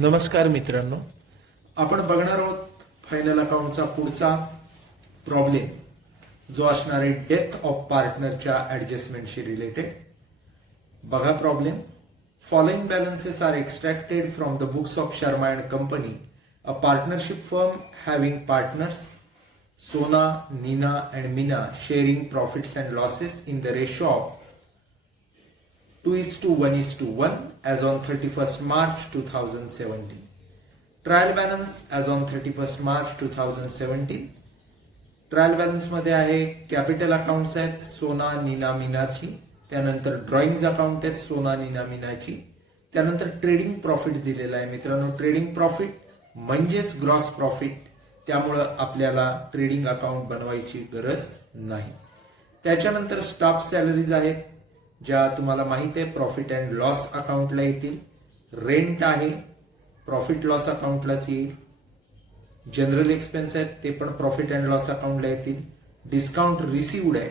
नमस्कार मित्रांनो, आपण बघणार आहोत फायनल अकाउंटचा पुढचा प्रॉब्लेम जो असणार आहे डेथ ऑफ पार्टनरच्या ऍडजस्टमेंटशी रिलेटेड. बघा problem. Following balances are extracted from the books of Sharma and company, a partnership firm having partners Sona, Nina and Meena sharing profits and losses in the ratio of 2:1:1 as on 31st March 2017. Trial balance as on 31st March 2017. Trial balance मध्ये आहे capital accounts आहेत सोना, नीना, मीनाची. त्यानंतर drawings account आहेत सोना, नीना, मीनाची. त्यानंतर trading profit दिलेला आहे मित्रांनो. ट्रेडिंग प्रॉफिट म्हणजेच ग्रॉस प्रॉफिट, त्यामुळं आपल्याला ट्रेडिंग अकाउंट बनवायची गरज नाही. त्याच्यानंतर स्टाफ सॅलरीज आहेत ज्या तुम्हाला माहित आहे प्रॉफिट अँड लॉस अकाउंटला येतील. रेंट आहे प्रॉफिट लॉस अकाउंटलाच येईल. जनरल एक्सपेन्स आहेत ते पण प्रॉफिट अँड लॉस अकाउंटला येतील. डिस्काउंट रिसिव्ड आहे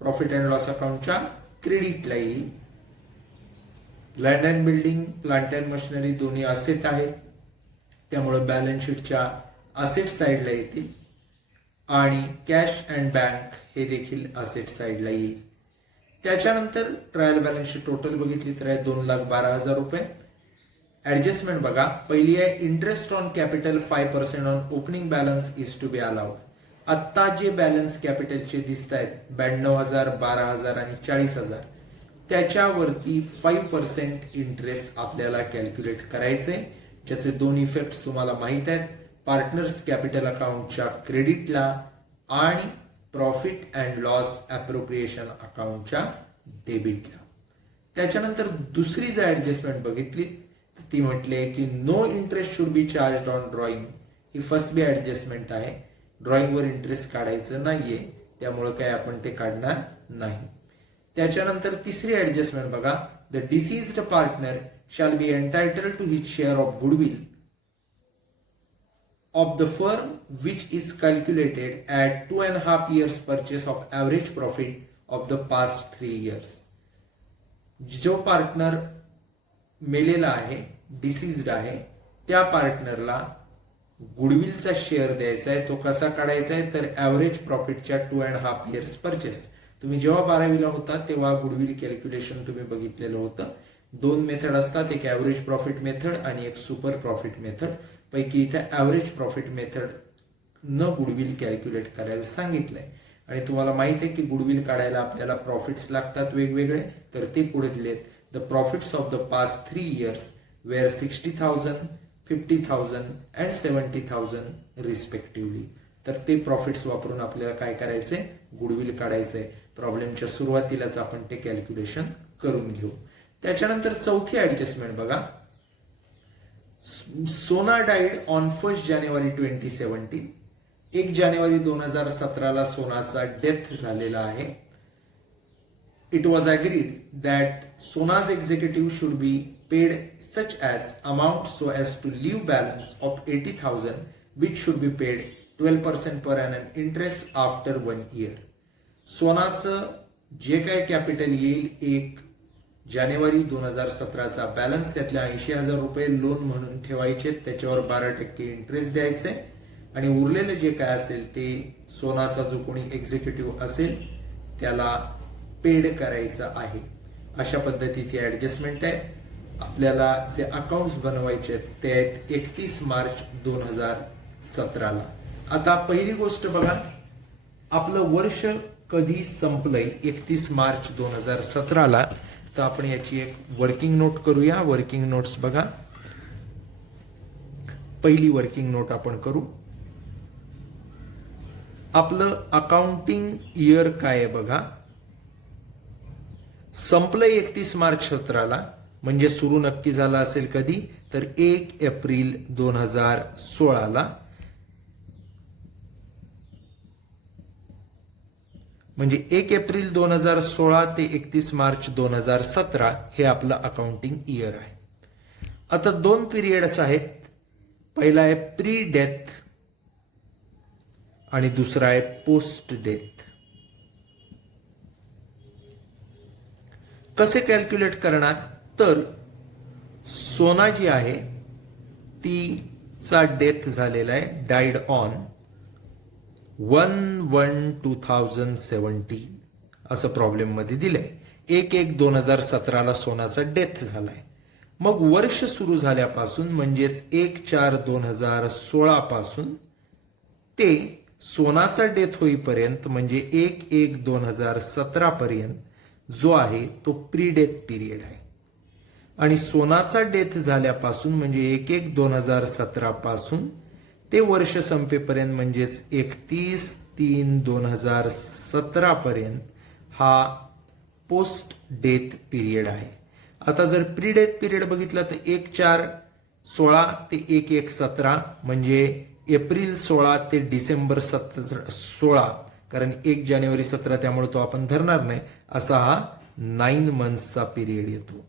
प्रॉफिट अँड लॉस अकाउंटच्या क्रेडिटला येईल. Land and building, plant and machinery दोन्ही असेट आहेत, त्यामुळे बॅलन्स शीटच्या असेट साइडला येतील. आणि कॅश अँड बँक हे देखील असेट साइडला येईल. त्याच्यानंतर ट्रायल बॅलन्सची टोटल बघितली तर आहे 2,12,000 रुपये. ऍडजस्टमेंट बघा. पहिली आहे interest on capital 5% on opening balance is to be allowed. आत्ता जे बॅलन्स कॅपिटलचे दिसत आहेत 92,000, 12,000 आणि 40,000, त्याच्यावरती 5% इंटरेस्ट आपल्याला कॅल्क्युलेट करायचे, ज्याचे दोन इफेक्ट तुम्हाला माहित आहेत. पार्टनर्स कॅपिटल अकाउंटच्या क्रेडिटला आणि प्रॉफिट अँड लॉस अप्रोप्रिएशन अकाउंटच्या डेबिटला. त्याच्यानंतर दुसरी जर ऍडजस्टमेंट बघितली तर ती म्हटली की no interest should be charge on drawing. ही फर्स्ट बी ऍडजस्टमेंट आहे. ड्रॉइंगवर इंटरेस्ट काढायचं नाहीये, त्यामुळे काय आपण ते काढणार नाही. त्याच्यानंतर तिसरी ऍडजस्टमेंट बघा. The deceased partner shall be entitled to his share of goodwill of the firm which is calculated at 2.5 years purchase of average profit of the past 3 years. जो पार्टनर मेलेला आहे, डिसीज्ड आहे, त्या पार्टनरला गुडविलचा शेअर द्यायचा आहे. तो कसा काढायचा आहे तर ऍव्हरेज प्रॉफिटच्या 2.5 years परचेस. तुम्ही जेव्हा 12वीला होता तेव्हा गुडविल कॅल्क्युलेशन तुम्ही बघितलेलं होतं. दोन मेथड असतात, एक ऍव्हरेज प्रॉफिट मेथड आणि एक सुपर प्रॉफिट मेथड. पैकी इथे ऍव्हरेज प्रॉफिट मेथड न गुडविल कॅल्क्युलेट करायला सांगितलंय. आणि तुम्हाला माहित आहे की गुडविल काढायला आपल्याला प्रॉफिट्स लागतात वेगवेगळे, तर ते पुढे दिलेत. The profits of the past 3 years were 60,000, 50,000 and 70,000 respectively. तर ते प्रॉफिट्स वापरून आपल्याला काय करायचंय, गुडविल काढायचंय. प्रॉब्लेमच्या सुरुवातीलाच आपण ते कॅल्क्युलेशन करून घेऊ. त्याच्यानंतर चौथी ऍडजस्टमेंट बघा. सोना डाईड ऑन 1 जानेवारी 2017. 1 जानेवारी 2017 सोनाचा डेथ झालेला आहे. It was agreed that Sona's executive should be paid such as amount so as to leave balance of 80,000 which should be paid 12% per annum interest after 1 year. सोनाचं जे काय कॅपिटल येईल 1 जानेवारी 2017चा बॅलन्स, त्यातल्या 80,000 रुपये लोन म्हणून ठेवायचे, त्याच्यावर 12% इंटरेस्ट द्यायचे आणि उरलेलं जे काय असेल ते सोनाचा जो कोणी एक्झिक्युटिव्ह असेल त्याला पेड करायचं आहे. अशा पद्धतीची ऍडजस्टमेंट आहे. आपल्याला जे अकाउंट्स बनवायचे आहेत ते आहेत 31 मार्च 2017ला. आता पहिली गोष्ट बघा, आपलं वर्ष कधी संपलंय 31 मार्च 2017ला. तर आपण याची एक वर्किंग नोट करूया. वर्किंग नोट्स बघा. पहिली वर्किंग नोट आपण करू. आपलं अकाउंटिंग इयर काय आहे बघा. संपलंय 31 मार्च 2017ला, म्हणजे सुरू नक्की झाला असेल कधी तर 1 एप्रिल 2016ला. म्हणजे 1 एप्रिल 2016 ते 31 मार्च 2017 हे आपलं अकाउंटिंग इयर आहे. आता दोन पिरियड्स आहेत. पहिला आहे प्री डेथ आणि दुसरा आहे पोस्ट डेथ. कसे कॅल्क्युलेट करणार तर सोना जी आहे व्यक्तीचा डेथ झालेला आहे, डाईड ऑन 1/1/2017 असं प्रॉब्लेम मध्ये दिलंय. 1/1/2017 सोनाचा डेथ झालाय. मग वर्ष सुरू झाल्यापासून म्हणजेच 1/4/2016 पासून ते सोनाचा डेथ होईपर्यंत म्हणजे 1/1/2017 पर्यंत जो आहे तो प्री डेथ पिरियड आहे. आणि सोनाचा डेथ झाल्यापासून म्हणजे 1/1/2017 पासून ते वर्ष संपेपर्यंत म्हणजेच 31/3/2017 पर्यंत हा पोस्ट डेथ पिरियड आहे. आता जर प्री डेथ पिरियड बघितला तर 1/4/16 ते 1/1/17 म्हणजे एप्रिल 16 ते डिसेंबर 16, कारण 1 जानेवारी 17 त्यामुळे तो आपण धरणार नाही, असा हा 9 मंथ्सचा पिरियड येतो.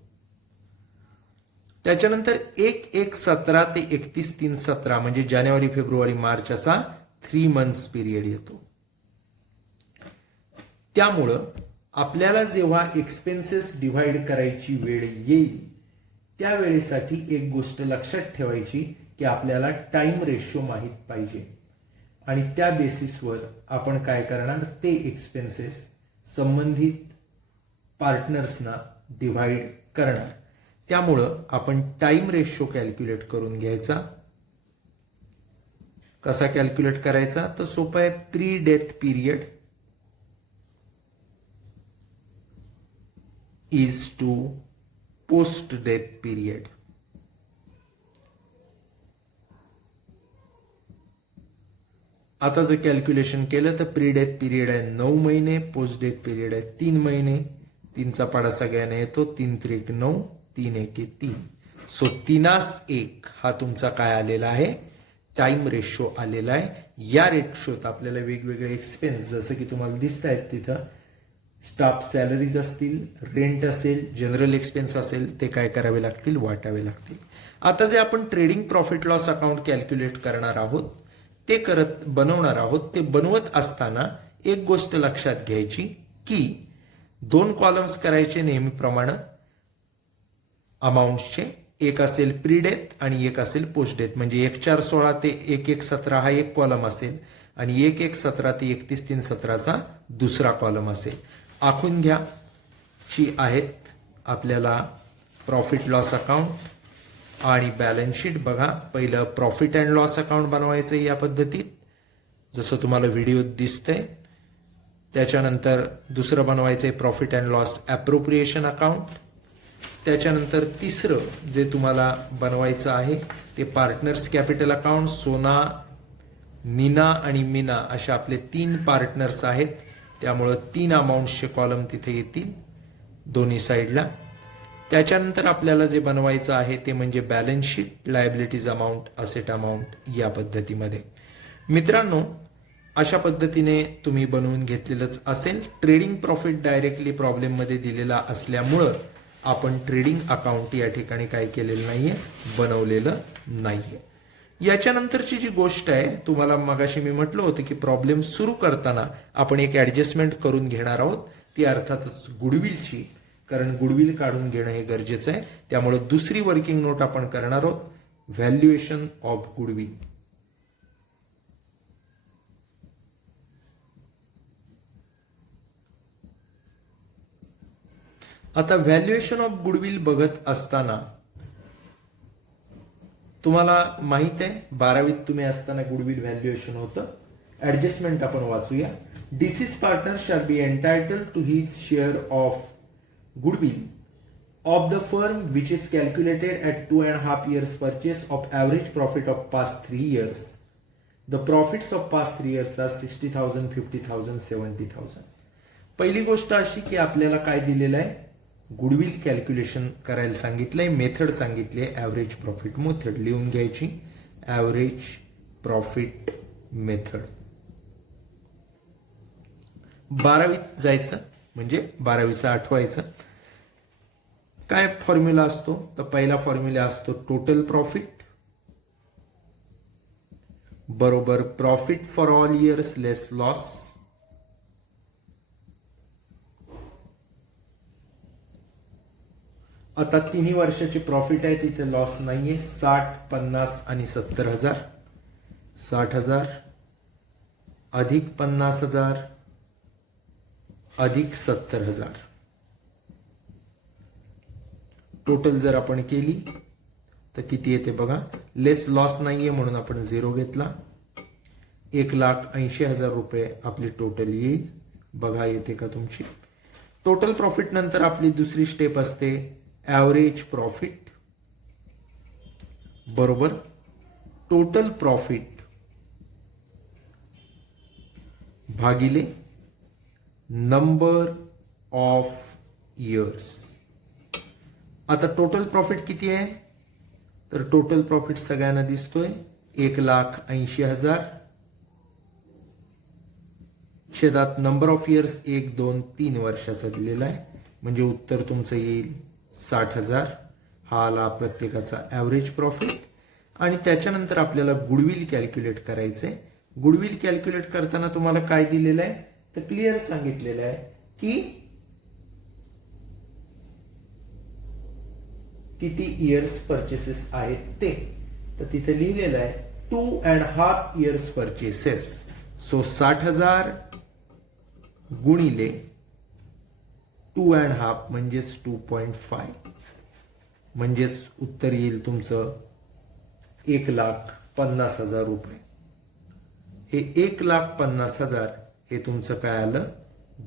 त्याच्यानंतर 1/1/17 ते 31/3/17 म्हणजे जानेवारी फेब्रुवारी मार्च असा 3 मंथ्स पिरियड येतो. त्यामुळं आपल्याला जेव्हा एक्सपेन्सेस डिव्हाइड करायची वेळ येईल त्यावेळेसाठी एक गोष्ट लक्षात ठेवायची की आपल्याला टाइम रेशो माहित पाहिजे आणि त्या बेसिसवर आपण काय करणार, ते एक्सपेन्सेस संबंधित पार्टनर्सना डिव्हाइड करणार. त्यामुळं आपण टाइम रेशो कॅल्क्युलेट करून घ्यायचा. कसा कॅल्क्युलेट करायचा तर सोपं आहे. Pre death period is to post death period. आता जर कॅल्क्युलेशन केलं तर प्री डेथ पिरियड आहे 9 महिने, पोस्ट डेथ पिरियड आहे 3 महिने. 3चा पाडा सगळ्यांना येतो, 3 त्रिक 9, 3 एके 3. सो 3:1 हा तुमचा काय आलेला आहे, टाइम रेशो आलेला आहे. या रेशोत आपल्याला वेगवेगळे एक्सपेन्स जसं की तुम्हाला दिसत आहेत तिथं, स्टाफ सॅलरीज असतील, रेंट असेल, जनरल एक्सपेन्स असेल, ते काय करावे लागतील, वाटावे लागतील. आता जे आपण trading profit loss account calculate करणार आहोत ते बनवणार आहोत, ते बनवत असताना एक गोष्ट लक्षात घ्यायची की 2 कॉलम्स करायचे नेहमीप्रमाणे अमाऊंटचे. एक असेल प्री डेथ आणि एक असेल पोस्ट डेथ. म्हणजे 1/4/16 ते 1/1/17 हा एक कॉलम असेल आणि 1/1/17 ते 31/3/17 दुसरा कॉलम असेल. आखून घ्या ची आहेत आपल्याला प्रॉफिट लॉस अकाउंट आणि बॅलन्स शीट. बघा, पहिलं प्रॉफिट अँड लॉस अकाउंट बनवायचं या पद्धतीत जसं तुम्हाला व्हिडिओ दिसतंय. त्याच्यानंतर दुसरं बनवायचंय प्रॉफिट अँड लॉस ॲप्रोप्रिएशन अकाउंट. त्याच्यानंतर तिसरं जे तुम्हाला बनवायचं आहे ते पार्टनर्स कॅपिटल अकाउंट. सोना, नीना आणि मीना अशा आपले 3 पार्टनर्स आहेत, त्यामुळं 3 अमाऊंट्सचे कॉलम तिथे येतील दोन्ही साईडला. त्याच्यानंतर आपल्याला जे बनवायचं आहे ते म्हणजे balance sheet, liabilities amount, asset amount या पद्धतीमध्ये. मित्रांनो, अशा पद्धतीने तुम्ही बनवून घेतलेलंच असेल. ट्रेडिंग प्रॉफिट डायरेक्टली प्रॉब्लेममध्ये दिलेला असल्यामुळं आपण ट्रेडिंग अकाउंट या ठिकाणी काय केलेलं नाहीये, बनवलेलं नाहीये. याच्यानंतरची जी गोष्ट आहे, तुम्हाला मगाशी मी म्हटलं होतं की प्रॉब्लेम सुरू करताना आपण एक ऍडजस्टमेंट करून घेणार आहोत, ती अर्थातच गुडविलची, कारण गुडविल काढून घेणं हे गरजेचं आहे. त्यामुळे दुसरी वर्किंग नोट आपण करणार आहोत, व्हॅल्युएशन ऑफ गुडविल. आता व्हॅल्युएशन ऑफ गुडविल बघत असताना तुम्हाला माहित आहे 12वीत तुम्ही असताना गुडविल व्हॅल्युएशन होतं. ऍडजस्टमेंट आपण वाचूया. Deceased partner shall be entitled to his share of goodwill of the firm which is calculated at 2.5 years purchase of average profit of past 3 years. The profits of past 3 years are 60,000, 50,000, 70,000. पहिली गोष्ट अशी की आपल्याला काय दिलेलं आहे, goodwill calculation करायला सांगितलंय, मेथड सांगितली आहे ॲव्हरेज प्रॉफिट मेथड. लिहून घ्यायची ॲव्हरेज प्रॉफिट मेथड. 12वीत जायचं म्हणजे 12वीचं आठवायचं. काय फॉर्म्युला असतो तर पहिला फॉर्म्युला असतो टोटल प्रॉफिट बरोबर profit for all ears less loss. आता तिन्ही वर्षाची प्रॉफिट आहे, तिथे लॉस नाहीये. 60, 50 आणि 70,000. 60,000 अधिक 50,000 अधिक 70,000. टोटल जर आपण केली तर किती येते बघा. लेस लॉस नाहीये म्हणून आपण 0 घेतला. 1,80,000 रुपये आपली टोटल येईल. बघा येते का तुमची. टोटल प्रॉफिट नंतर आपली दुसरी स्टेप असते ॲव्हरेज प्रॉफिट बरोबर टोटल प्रॉफिट भागिले नंबर ऑफ इयर्स. आता टोटल प्रॉफिट किती आहे, तर टोटल प्रॉफिट सगळ्यांना दिसतोय 1,80,000 छेदात नंबर ऑफ इयर्स 1, 2, 3 वर्षाचा दिलेला आहे. म्हणजे उत्तर तुमचं येईल 60,000. हा आला प्रत्येकाचा ॲव्हरेज प्रॉफिट. आणि त्याच्यानंतर आपल्याला गुडविल कॅल्क्युलेट करायचंय. गुडविल कॅल्क्युलेट करताना तुम्हाला काय दिलेलं आहे, तर क्लिअर सांगितलेलं आहे की किती इयर्स परचेसेस आहेत ते. तर तिथे लिहिलेलं आहे 2.5 इयर्स परचेसेस. सो 60,000 गुणिले 2.5 म्हणजेच 2.5 म्हणजेच उत्तर येईल तुमचं 1,50,000 रुपये. हे 1,50,000 हे तुमचं काय आलं,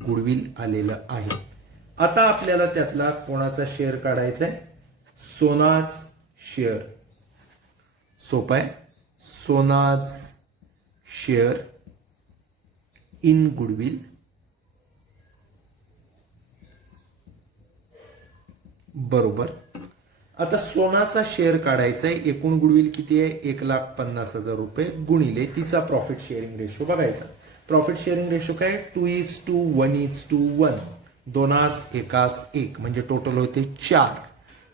गुडविल आलेलं आहे. आता आपल्याला त्यातला कोणाचा शेअर काढायचा आहे, सोनाज शेअर. सोपं आहे. सोनाज शेअर इन गुडविल बरोबर. आता सोनाचा शेअर काढायचा आहे. एकूण गुडविल किती आहे, 1,50,000 रुपये गुणिले तिचा प्रॉफिट शेअरिंग रेशो बघायचा. प्रॉफिट शेअरिंग रेशो काय, 2:1:1. 2:1:1 म्हणजे टोटल होते 4.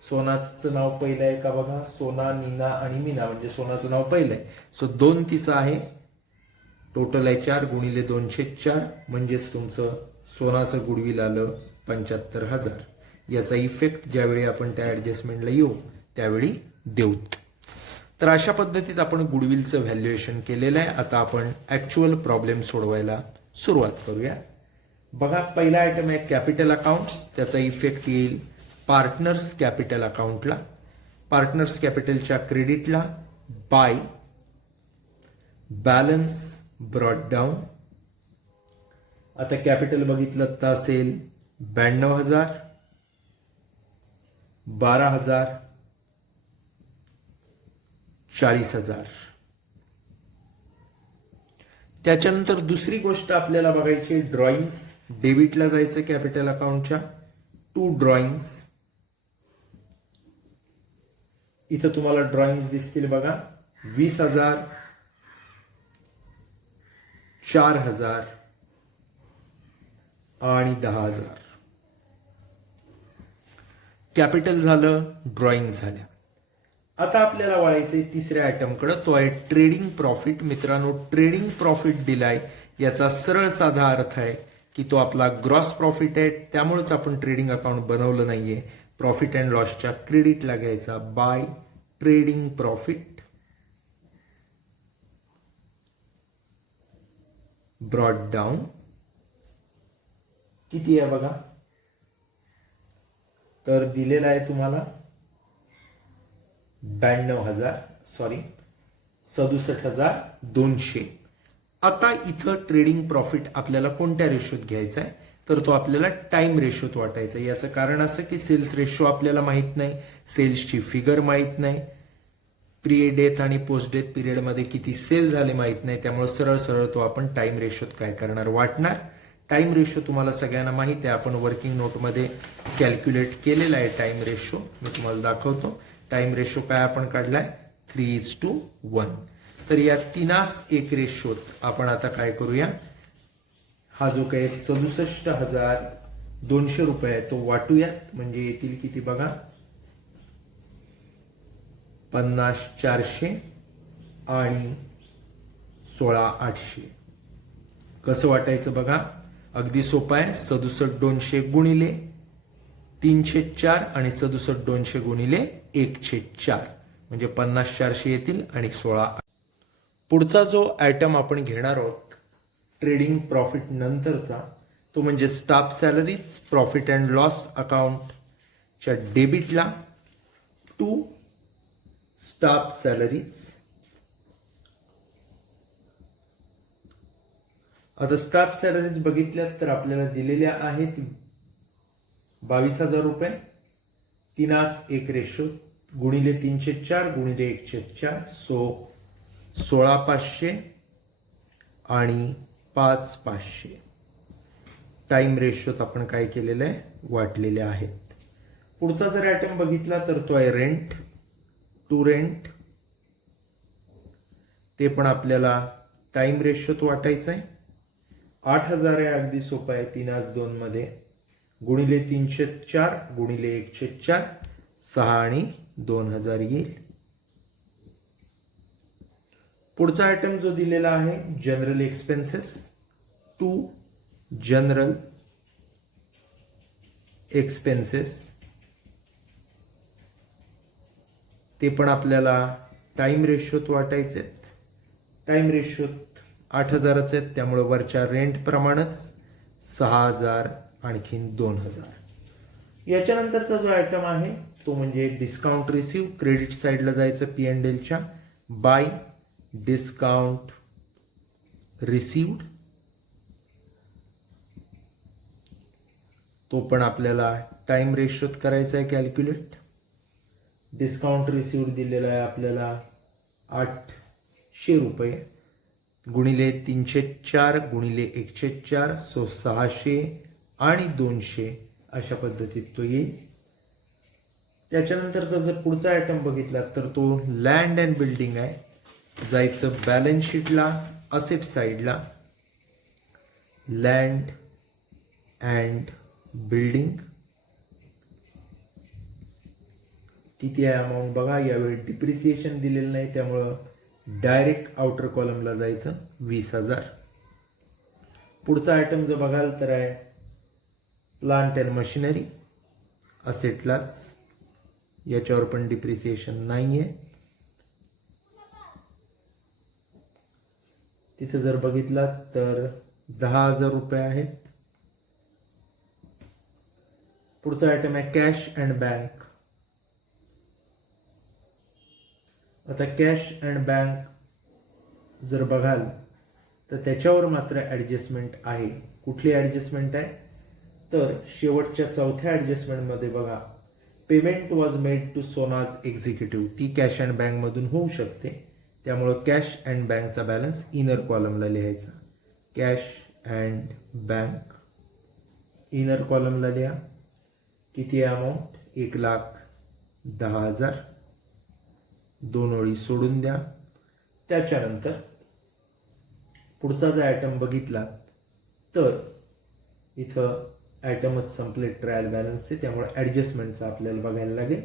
सोनाचं नाव पहिलं आहे का बघा, सोना, नीना आणि मीना म्हणजे सोनाचं नाव पहिलं आहे. सो 2 तिचं आहे. टोटल आहे 4 गुणिले 204 म्हणजेच तुमचं सोनाचं गुडविल आलं 75,000. याचा इफेक्ट ज्यावेळी आपण त्या ऍडजस्टमेंटला येऊ त्यावेळी देऊ. तर अशा पद्धतीत आपण गुडविलचं व्हॅल्युएशन केलेलं आहे. आता आपण ऍक्च्युअल प्रॉब्लेम सोडवायला सुरुवात करूया. बघा पहिला आयटम आहे कॅपिटल अकाउंट्स. त्याचा इफेक्ट येईल पार्टनर्स कॅपिटल अकाउंटला. पार्टनर्स कॅपिटलच्या क्रेडिटला बाय बॅलन्स ब्रॉट डाऊन. आता कॅपिटल बघितलं तर असेल 92,000, 12,000, 40,000. त्याच्यानंतर दुसरी गोष्ट आपल्याला बघायची ड्रॉइंग्स. डेबिटला जायचं कॅपिटल अकाउंटच्या. 2 ड्रॉइंग्स. इथं तुम्हाला ड्रॉइंग्स दिसतील बघा. 20,000, 4,000 आणि 10,000. कॅपिटल झालं, ड्रॉइंग झाल्या. आता आपल्याला वळायचंय तिसऱ्या आयटमकडे. तो आहे ट्रेडिंग प्रॉफिट. मित्रांनो ट्रेडिंग प्रॉफिट दिलाय याचा सरळ साधा अर्थ आहे की तो आपला ग्रॉस प्रॉफिट आहे. त्यामुळेच आपण ट्रेडिंग अकाउंट बनवलं नाहीये. प्रॉफिट अँड लॉसच्या क्रेडिटला घ्यायचा by trading profit brought down. किती आहे बघा, तर दिलेला आहे तुम्हाला 67,200. आता इथं ट्रेडिंग प्रॉफिट आपल्याला कोणत्या रेशोत घ्यायचा आहे, तर तो आपल्याला टाइम रेशोत वाटायचा. याचं कारण असं की सेल्स रेशो आपल्याला माहित नाही, सेल्सची फिगर माहित नाही, प्री डेथ आणि पोस्ट डेथ पिरियडमध्ये किती सेल झाले माहित नाही. त्यामुळे सरळ सरळ तो आपण टाइम रेशोत काय करणार, वाटणार. टाइम रेशो तुम्हाला सगळ्यांना माहित आहे, आपण वर्किंग नोटमध्ये कॅल्क्युलेट केलेला आहे टाइम रेशो. मी तुम्हाला दाखवतो. टाइम रेशो काय आपण काढलाय 3:1. तर या 3:1 रेशोत आपण आता काय करूया, हा जो काही 67,200 रुपये आहे तो वाटूयात. म्हणजे येतील किती बघा, 50,400 आणि 16,800. कसं वाटायचं बघा, अगदी सोपं आहे. 67,200 गुणिले 3/4 आणि 67,200 गुणिले 1/4 म्हणजे 50,400 येतील आणि 16. पुढचा जो आयटम आपण घेणार आहोत ट्रेडिंग प्रॉफिट नंतरचा तो म्हणजे staff salaries profit and loss अकाउंटच्या डेबिटला टू स्टाफ सॅलरीज. आता स्टाफ सॅलरीज बघितल्यात तर आपल्याला दिलेल्या आहेत 22,000 रुपये. 3:1 रेशो गुणिले 3/4 गुणिले 1/4 सो 16,500 आणि 5,500 टाइम रेशोत आपण काय केलेलं आहे वाटलेले आहेत. पुढचा जर आयटम बघितला तर तो आहे रेंट टू रेंट. ते पण आपल्याला टाइम रेशोत वाटायचं आहे. 8,000 आहे, अगदी सोपं आहे. 3:2 मध्ये गुणिले 3/4 गुणिले 1/4 6 आणि 2,000 येईल. पुढचा आयटम जो दिलेला आहे general expenses to general expenses. ते पण आपल्याला टाइम रेशोत वाटायचे. टाइम रेशोत 8,000च आहेत त्यामुळे वरच्या रेंट प्रमाणेच 6,000 आणखीन 2,000. याच्यानंतरचा जो आयटम आहे तो म्हणजे डिस्काउंट रिसीव. क्रेडिट साईडला जायचं P&Lच्या बाय डिस्काउंट रिसीव्ड. तो पण आपल्याला टाइम रेशोत करायचा आहे कॅल्क्युलेट. डिस्काउंट रिसीव्ड दिलेला आहे आपल्याला 800 रुपये गुणिले 3/4 गुणिले 1/4 सो 600 आणि 200 अशा पद्धतीत तो येईल. त्याच्यानंतरचा जर पुढचा आयटम बघितला तर तो लँड अँड बिल्डिंग आहे. जायचं बॅलन्स शीटला असेट साईडला लँड अँड बिल्डिंग. किती आहे अमाऊंट बघा. यावेळी डिप्रिसिएशन दिलेलं नाही त्यामुळं डायरेक्ट आउटर कॉलमला जायचं 20,000. पुढचा आयटम जर बघाल तर आहे प्लांट अँड मशिनरी असेटलाच. याच्यावर पण डिप्रिसिएशन नाही आहे. तिथे जर बघितला तर 10,000 रुपये आहेत. पुढचा आयटम आहे कॅश अँड बँक. आता कॅश अँड बँक जर बघाल तर त्याच्यावर मात्र ॲडजस्टमेंट आहे. कुठली ॲडजस्टमेंट आहे तर शेवटच्या चौथ्या ॲडजस्टमेंटमध्ये बघा payment was made to Sona's executive. ती कॅश अँड बँकमधून होऊ शकते त्यामुळं कॅश अँड बँकचा बॅलन्स इनर कॉलमला लिहायचा. कॅश अँड बँक इनर कॉलमला लिहा. किती आहे अमाऊंट 1,10,000. 2 ओळी सोडून द्या. त्याच्यानंतर पुढचा जर आयटम बघितला तर इथं आयटमच संपले ट्रायल बॅलन्सचे त्यामुळे ॲडजस्टमेंटचा आपल्याला बघायला लागेल.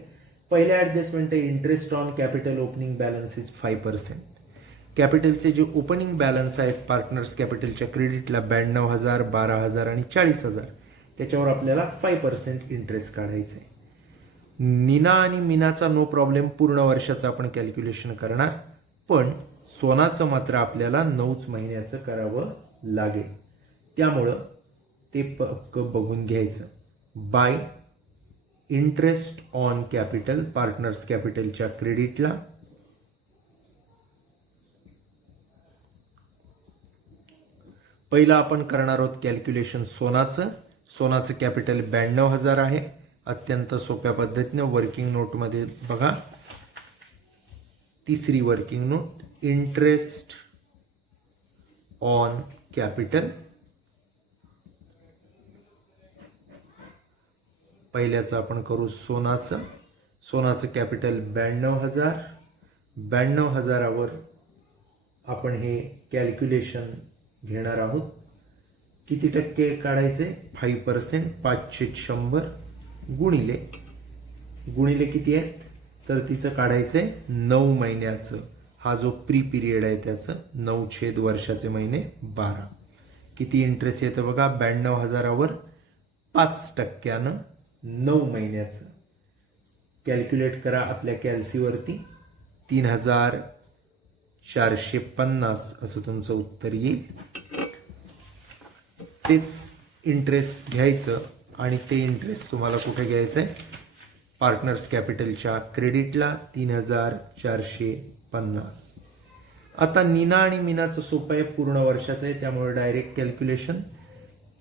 पहिल्या ॲडजस्टमेंट आहे interest on capital opening balance is 5%. कॅपिटलचे जे ओपनिंग बॅलन्स आहेत पार्टनर्स कॅपिटलच्या क्रेडिटला 92,000 12,000 आणि 40,000 त्याच्यावर आपल्याला 5% इंटरेस्ट काढायचं आहे. नीना आणि मीनाचा नो प्रॉब्लेम पूर्ण वर्षाचं आपण कॅल्क्युलेशन करणार पण सोनाचं मात्र आपल्याला 9च महिन्याचं करावं लागेल. त्यामुळं ते बघून घ्यायचं. Bye interest on capital partners कॅपिटलच्या क्रेडिटला पहिलं आपण करणार आहोत कॅल्क्युलेशन सोनाचं. सोनाचं कॅपिटल 92,000 आहे. अत्यंत सोप्या पद्धतीने वर्किंग नोटमध्ये बघा. तिसरी working note interest on capital. पहिल्याचं आपण करू सोनाचं. सोनाचं कॅपिटल 92,000. 92,000वर आपण हे कॅल्क्युलेशन घेणार आहोत. किती टक्के काढायचे 5%. 5/100 गुणिले गुणिले किती आहेत तर तिचं काढायचं आहे 9 महिन्याचं. हा जो प्री पिरियड आहे त्याचं 9 वर्षाचे महिने 12. किती इंटरेस्ट येतं बघा 92,000वर 5% 9 महिन्याचं. कॅल्क्युलेट करा आपल्या कॅल्सीवरती. 3450 असं तुमचं उत्तर येईल. तेच इंटरेस्ट घ्यायचं आणि ते इंटरेस्ट तुम्हाला कुठे घ्यायचं आहे? पार्टनर्स कॅपिटलच्या क्रेडिटला 3450. आता नीना आणि मीनाचं सोपं आहे, पूर्ण वर्षाचं आहे, त्यामुळे डायरेक्ट कॅल्क्युलेशन.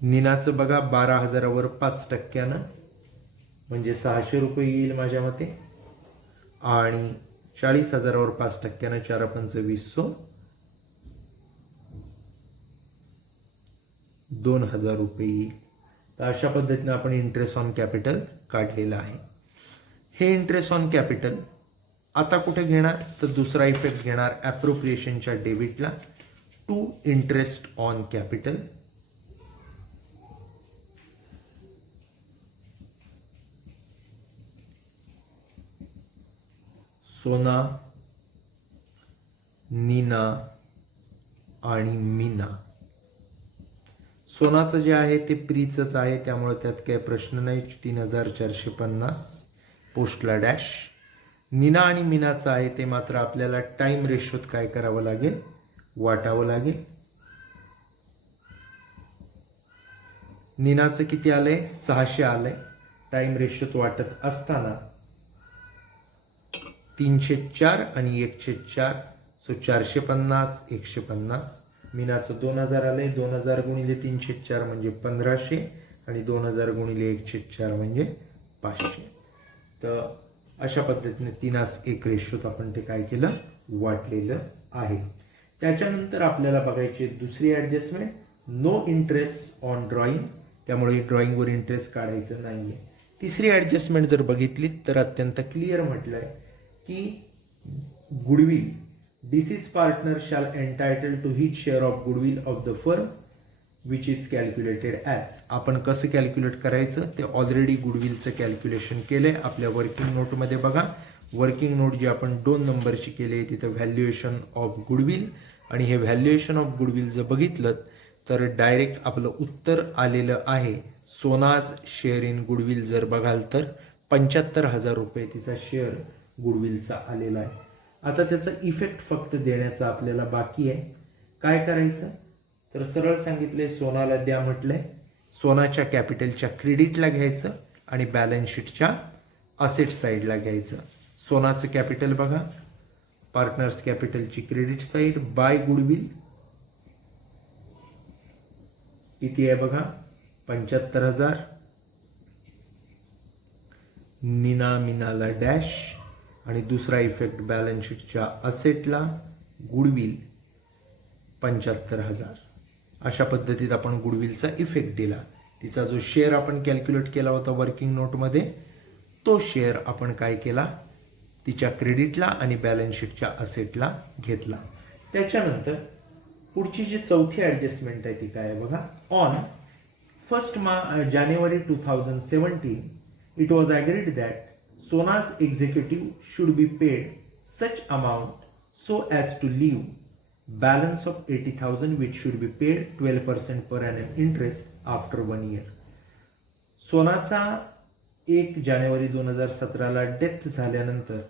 नीनाचं बघा 12,000वर 5% म्हणजे 600 रुपये येईल माझ्या मते. आणि 40,000वर 5% 4 पंच 20, 2,000 रुपये येईल. तर अशा पद्धतीने आपण इंटरेस्ट ऑन कॅपिटल काढलेलं आहे. हे इंटरेस्ट ऑन कॅपिटल आता कुठे घेणार? तर दुसरा इफेक्ट घेणार ॲप्रोप्रिएशनच्या डेबिटला. To interest on capital. Sona, Nina आणि मीना. सोनाचं जे आहे ते प्रीचंच आहे, त्यामुळे त्यात काही प्रश्न नाही. 3450 पोस्टला डॅश. नीना आणि मीनाचं आहे ते मात्र आपल्याला टाईम रेशोत काय करावं लागेल? वाटावं लागेल. नीनाचं किती आलंय? 600 आलंय. टाईम रेशोत वाटत असताना 304 आणि 104, सो 450 150. मीनाचं 2000 आलंय. 2000 गुणिले 304 म्हणजे 1500 आणि 2000 गुणिले 104 म्हणजे 500. तर अशा पद्धतीने 3:1 रेशोत आपण ते काय केलं? वाटलेलं आहे. त्याच्यानंतर आपल्याला बघायची दुसरी adjustment, no interest on drawing, त्यामुळे ड्रॉइंगवर इंटरेस्ट काढायचं नाही आहे. तिसरी ॲडजस्टमेंट जर बघितली तर अत्यंत क्लिअर म्हटलं आहे की goodwill, deceased partner shall entitle to his share of goodwill of the firm which is calculated as. आपण कसं कॅल्क्युलेट करायचं ते ऑलरेडी गुडविलचं कॅल्क्युलेशन केलं आहे आपल्या वर्किंग नोटमध्ये. बघा वर्किंग नोट जी आपण 2 नंबरची केली आहे तिथं व्हॅल्युएशन ऑफ गुडविल, आणि हे व्हॅल्युएशन ऑफ गुडविल जर बघितलं तर डायरेक्ट आपलं उत्तर आलेलं आहे. सोनाज शेअर इन गुडविल जर बघाल तर 75,000 रुपये तिचा शेअर गुडविलचा आलेला आहे. आता त्याचा इफेक्ट फक्त देण्याचा आपल्याला बाकी आहे. काय करायचं? तर सरळ सांगितले, सोनाला द्या म्हटलंय. सोनाच्या कॅपिटलच्या क्रेडिटला घ्यायचं आणि बॅलन्स शीटच्या असेट साईडला घ्यायचं. सोनाचं कॅपिटल बघा, पार्टनर्स कॅपिटलची क्रेडिट साईड बाय गुडविल किती आहे बघा? 75,000. नीना मीनाला डॅश आणि दुसरा इफेक्ट बॅलन्स शीटच्या असेटला गुडविल 75,000. अशा पद्धतीत आपण गुडविलचा इफेक्ट दिला. तिचा जो शेअर आपण कॅल्क्युलेट केला होता वर्किंग नोटमध्ये तो शेअर आपण काय केला? तिच्या क्रेडिटला आणि बॅलन्स शीटच्या असेटला घेतला. त्याच्यानंतर पुढची जी चौथी ॲडजस्टमेंट आहे ती काय आहे बघा. ऑन 1 जानेवारी 2017 it was agreed that Sona's executive should be paid such amount so as to leave balance of 80,000 which should be paid 12% per annum interest after 1 year. सोनाचा 1 January 2017ला death झाल्यानंतर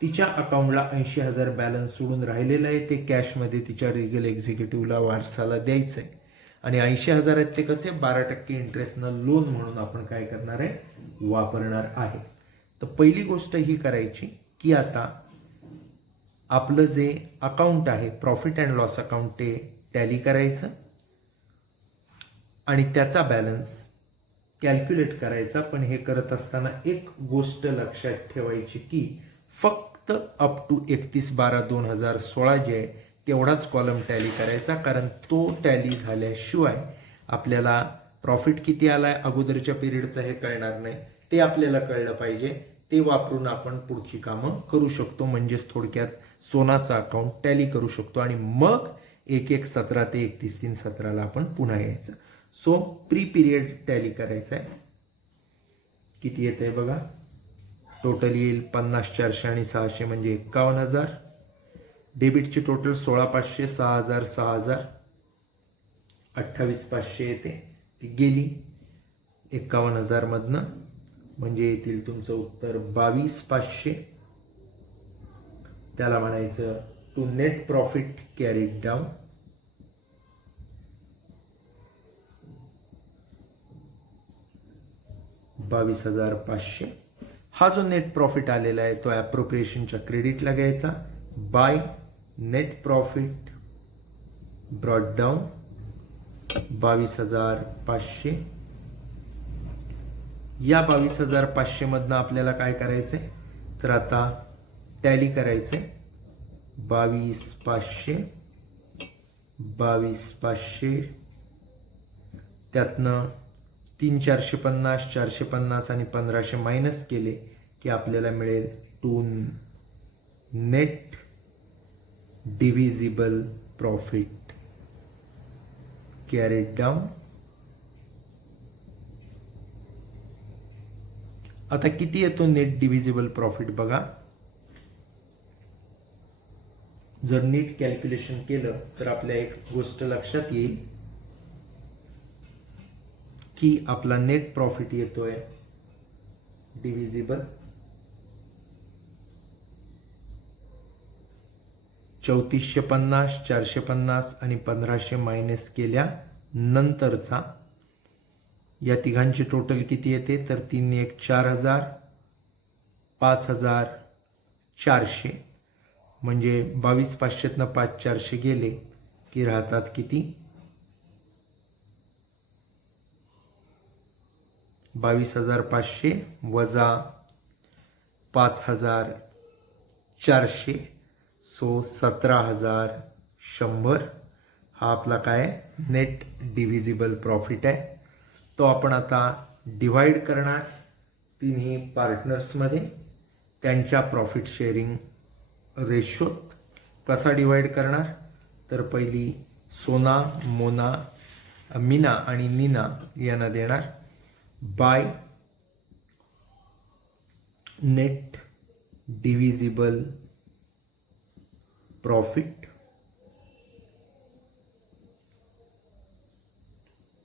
तिच्या अकाउंटला 80,000 बॅलन्स सोडून राहिलेलं आहे. ते कॅशमध्ये तिच्या रिगल एक्झिक्युटिव्हला वारसाला द्यायचं आहे. आणि 80,000 आहेत ते कसे? 12% इंटरेस्टनं लोन म्हणून आपण काय करणार आहे? वापरणार आहे. तर पहिली गोष्ट ही करायची की आता आपलं जे अकाउंट आहे प्रॉफिट अँड लॉस अकाउंट ते टॅली करायचं आणि त्याचा बॅलन्स कॅल्क्युलेट करायचा. पण हे करत असताना एक गोष्ट लक्षात ठेवायची की फक्त अप टू 31/12/2016 जे आहे तेवढाच कॉलम टॅली करायचा, कारण तो टॅली झाल्याशिवाय आपल्याला प्रॉफिट किती आलाय अगोदरच्या पिरियडचं हे कळणार नाही. ते आपल्याला कळलं पाहिजे. ते वापरून आपण पुढची कामं करू शकतो. म्हणजेच थोडक्यात सोनाचा अकाउंट टॅली करू शकतो आणि मग 1/1/17 ते 31/3/17ला आपण पुन्हा यायचं. सो प्री पिरियड टॅली करायचं आहे. किती येत आहे बघा? टोटल येईल 50, 400 आणि 600 म्हणजे 51,000. डेबिटची टोटल 16,500, 6,000, 6,000, 28,500 येते. ती गेली 51,000 मधनं. म्हणजे येतील तुमचं उत्तर 22,500. त्याला म्हणायचं to net profit carried down. $22,500 हा जो नेट प्रॉफिट आलेला आहे तो ॲप्रोप्रिएशनच्या क्रेडिटला घ्यायचा. By net profit brought down 22,500. या 22,500 मधनं आपल्याला काय करायचंय तर आता टॅली करायचंय. 22,500 त्यातनं 3,450 450 आणि 1,500 मायनस केले की आपल्याला मिळेल to net divisible profit carried down. आता किती येतो नेट डिव्हिजिबल प्रॉफिट बघा. जर नीट कॅल्क्युलेशन केलं तर आपल्या एक गोष्ट लक्षात येईल की आपला नेट प्रॉफिट येतोय डिव्हिजिबल 3,450 450 आणि 1,500 मायनस केल्या नंतरचा. या तिघांची टोटल किती येते तर 3 1 4,000 5,400 म्हणजे 22,500 5,400 गेले की राहतात किती 22,500 वजा 5,400 सो 17,100. हा आपला काय नेट डिव्हिजिबल प्रॉफिट आहे. तो आपण आता डिवाइड करणार तिन्ही पार्टनर्समध्ये त्यांच्या प्रॉफिट शेअरिंग रेशोत. कसा डिवाइड करणार तर पहिली सोना मोना मीना आणि नीना यांना देणार bye net divisible profit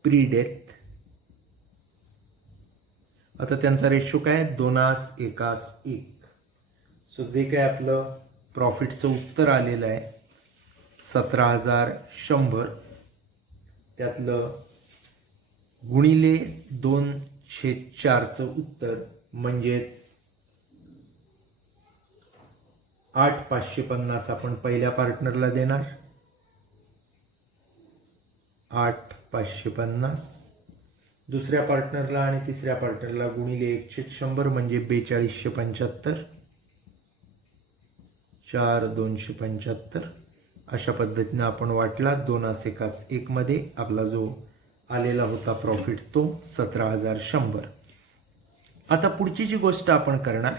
pre death. आता त्यांचा रेशो काय 2:1:1. सो जे काय आपलं प्रॉफिटचं उत्तर आलेलं आहे 17,100 त्यातलं गुणिले 2/4चं उत्तर म्हणजेच 8,550 आपण पहिल्या पार्टनरला देणार. 8,550 दुसऱ्या पार्टनरला आणि तिसऱ्या पार्टनरला गुणिले 1/100 म्हणजे 4275 4,275. अशा पद्धतीनं आपण वाटला 2:1:1 मध्ये आपला जो आलेला होता प्रॉफिट तो 17,100. आता पुढची जी गोष्ट आपण करणार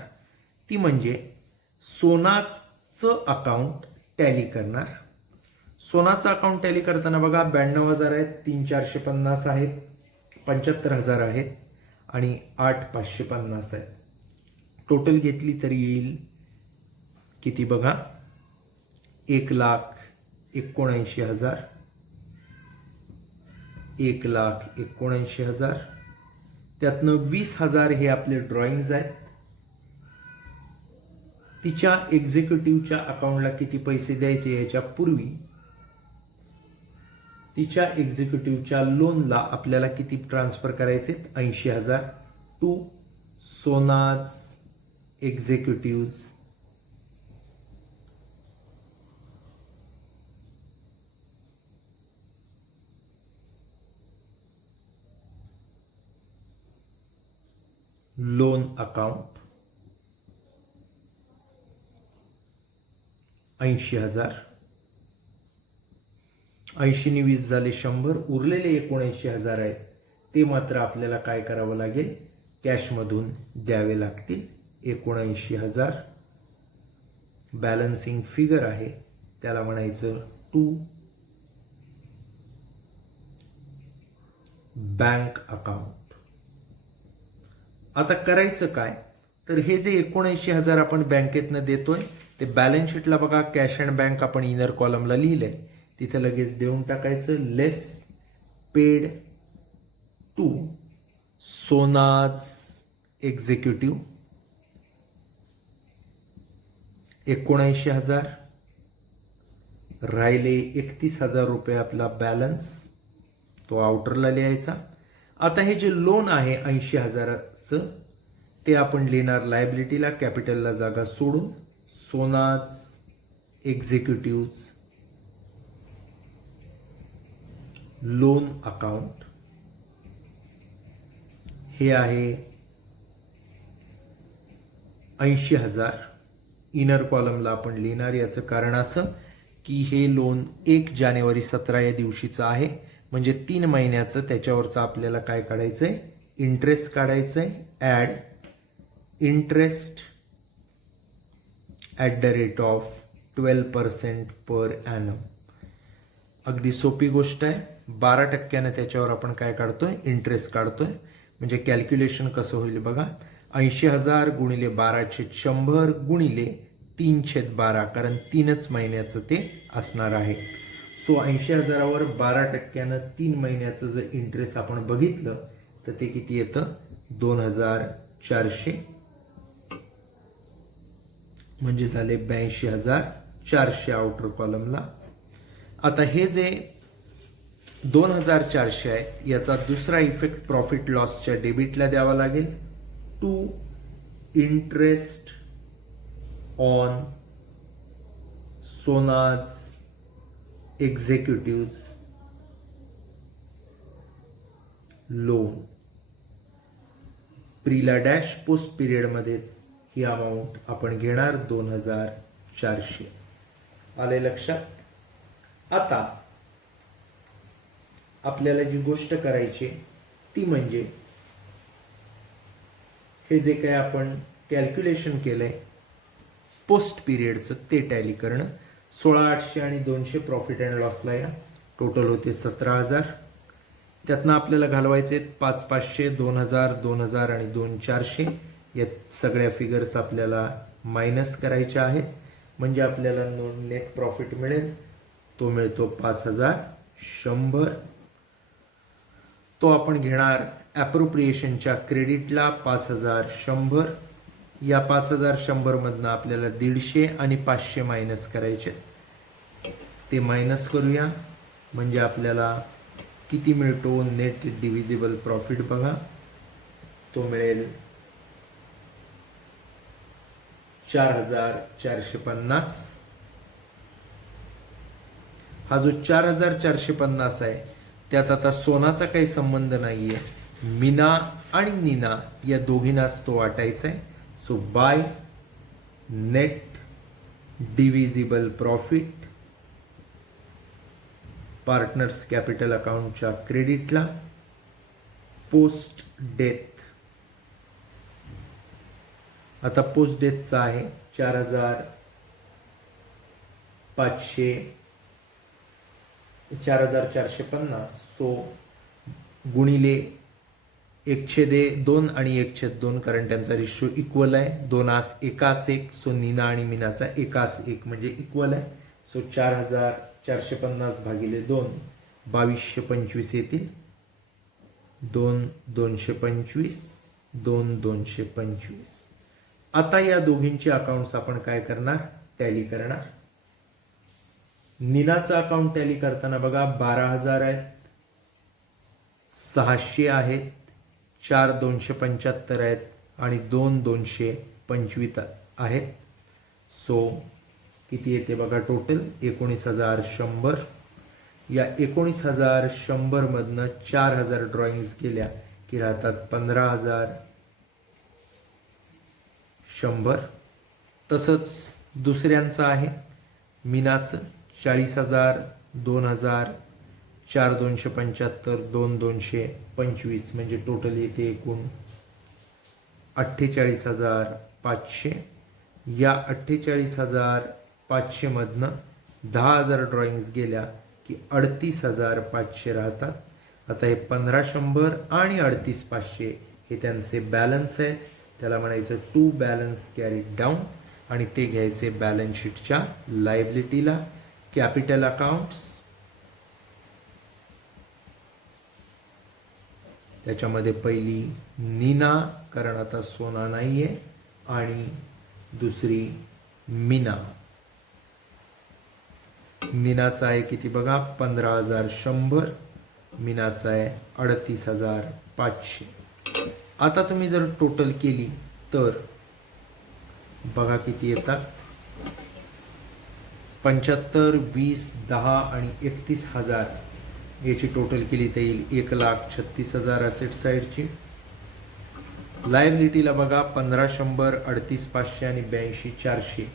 ती म्हणजे सोनाचं अकाउंट टॅली करणार. सोनाचं अकाउंट टॅली करताना बघा 92,000 आहेत 3,450 आहेत 75,000 आहेत आणि 8,550 आहेत. टोटल घेतली तर येईल किती बघा 1,79,000 1,79,000. त्यातनं 20,000 हे आपले ड्रॉइंग्ज आहेत. तिच्या एक्झिक्युटिव्हच्या अकाउंटला किती पैसे द्यायचे याच्या पूर्वी तिच्या एक्झिक्युटिव्हच्या लोनला आपल्याला किती ट्रान्सफर करायचे 80,000 to Sona's executive loan account 80,000. 80 ने 20 झाले 100. उरलेले 79,000 आहेत ते मात्र आपल्याला काय करावं लागेल कॅशमधून द्यावे लागतील. 79,000 बॅलन्सिंग फिगर आहे त्याला म्हणायचं टू बँक अकाउंट. आता करायचं काय तर हे जे 79,000 आपण बँकेतनं देतोय ते बॅलन्स शीटला बघा कॅश अँड बँक आपण इनर कॉलमला लिहिलंय तिथे लगेच देऊन टाकायचं लेस पेड टू सोनाज एक्झिक्युटिव्ह 79,000, राहिले 31,000 रुपये आपला बॅलन्स, तो आउटरला लिहायचा. आता हे जे लोन आहे 80,000चं ते आपण लिहिणार लायबिलिटीला, कॅपिटलला जागा सोडून. सोनाज एक्झिक्युटिव्ह लोन अकाउंट हे आहे 80,000. इनर कॉलमला आपण लिहिणार. याचं कारण असं की हे लोन 1 जानेवारी 17 या दिवशीचं आहे, म्हणजे 3 महिन्याचं. त्याच्यावरचं आपल्याला काय काढायचं आहे? इंटरेस्ट काढायचं आहे. Add interest at the rate of 12% per annum. अगदी सोपी गोष्ट आहे. 12% त्याच्यावर आपण काय काढतोय? इंटरेस्ट काढतोय. म्हणजे कॅल्क्युलेशन कसं होईल बघा. 80,000 गुणिले 12/100 गुणिले 3/12, कारण 3च महिन्याचं ते असणार आहे. सो 80,000वर 12%, 3 महिन्याचं जर इंटरेस्ट आपण बघितलं तर ते किती येतं? 2,400, म्हणजे झाले 82,400 आउटर कॉलमला. आता हे जे 2,400 आहेत याचा दुसरा इफेक्ट प्रॉफिट लॉसच्या डेबिटला द्यावा लागेल. To interest on Sona's executive loan. प्रीला डॅश, पोस्ट पिरियडमध्येच ही अमाऊंट आपण घेणार 2,400. आले लक्षात? आता आपल्याला जी गोष्ट करायची ती म्हणजे हे जे काही आपण कॅल्क्युलेशन केलंय पोस्ट पिरियडचं ते टॅली करणं. 16,800 आणि 200 प्रॉफिट अँड लॉसला या. टोटल होते 17,000. त्यातनं आपल्याला घालवायचे 5,500, 2,000, 2,000 आणि 2,400. या सगळ्या फिगर्स आपल्याला मायनस करायच्या आहेत. म्हणजे आपल्याला नेट प्रॉफिट मिळेल. तो मिळतो 5,100. तो आपण घेणार ॲप्रोप्रिएशनच्या क्रेडिटला 5,100. या 5,100 मधनं आपल्याला 150 आणि 500 मायनस करायचे. ते मायनस करूया. म्हणजे आपल्याला किती मिळतो? नेट डिव्हिजिबल प्रॉफिट बघा, तो मिळेल 4,450. हा जो 4,450 आहे त्यात आता सोनाचा काही संबंध नाहीये. मीना आणि नीना या दोघींनाच तो वाटायचा आहे. So by net divisible profit partners capital अकाउंटच्या क्रेडिटला पोस्ट डेथ. आता पोस्ट डेथचा आहे 4,450. सो गुणिले 1/2 आणि 1/2, कारण त्यांचा रेशो इक्वल आहे. 2:1. सो नीना आणि मीनाचा 1:1 म्हणजे इक्वल आहे. सो 4,450 भागिले 2, 2,225 येतील. 2,225, 2,225. आता या दोघींचे अकाउंट्स आपण काय करणार? टॅली करणार. नीनाचं अकाउंट टॅली करताना बघा 12,000 आहेत, 600 आहेत, 4,275 आहेत आणि 2,225 आहेत. सो किती येते बघा टोटल? 19,100. या 19,100 मधनं 4,000 ड्रॉइंग्स गेल्या की राहतात 15,100. तसंच दुसऱ्यांचं आहे मीनाचं 40,000, 2,000, 4,275, 2,225, म्हणजे टोटल येते एकूण 48,500. या 48,500 मधनं 10,000 ड्रॉइंग्स गेल्या की 38,500 राहतात. आता हे 1,500 आणि 38,500 हे त्यांचे बॅलन्स आहेत. त्याला म्हणायचं टू बॅलन्स कॅरीड डाऊन आणि ते घ्यायचे बॅलन्स शीटच्या लायबिलिटीला. कॅपिटल अकाउंट्स त्याच्यामध्ये पहिली नीना, कारण आता सोना नाही आहे, आणि दुसरी मीना. नीनाचा आहे किती बघा, 15,100. मीनाचा आहे 38,500. आता तुम्ही जर टोटल केली तर बघा किती येतात. 75, 20, 10 आणि 31,000 याची टोटल केली तर येईल 1,36,000 असेट साईडची. लायबिलिटीला बघा 15,100, 38,500 आणि 82,400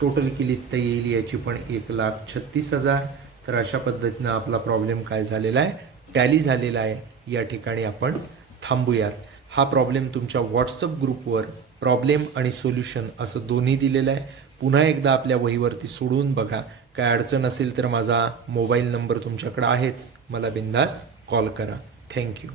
टोटल केली तर येईल याची पण 1,36,000. तर अशा पद्धतीनं आपला प्रॉब्लेम काय झालेला आहे, टॅली झालेला आहे. या ठिकाणी आपण थांबूयात. हा प्रॉब्लेम तुमच्या व्हॉट्सअप ग्रुपवर प्रॉब्लेम आणि सोल्युशन असं दोन्ही दिलेलं आहे. पुन्हा एकदा आपल्या वहीवरती सोडवून बघा. काय अडचण असेल तर माझा मोबाईल नंबर तुमच्याकडे आहेच, मला बिंदास कॉल करा. थँक्यू.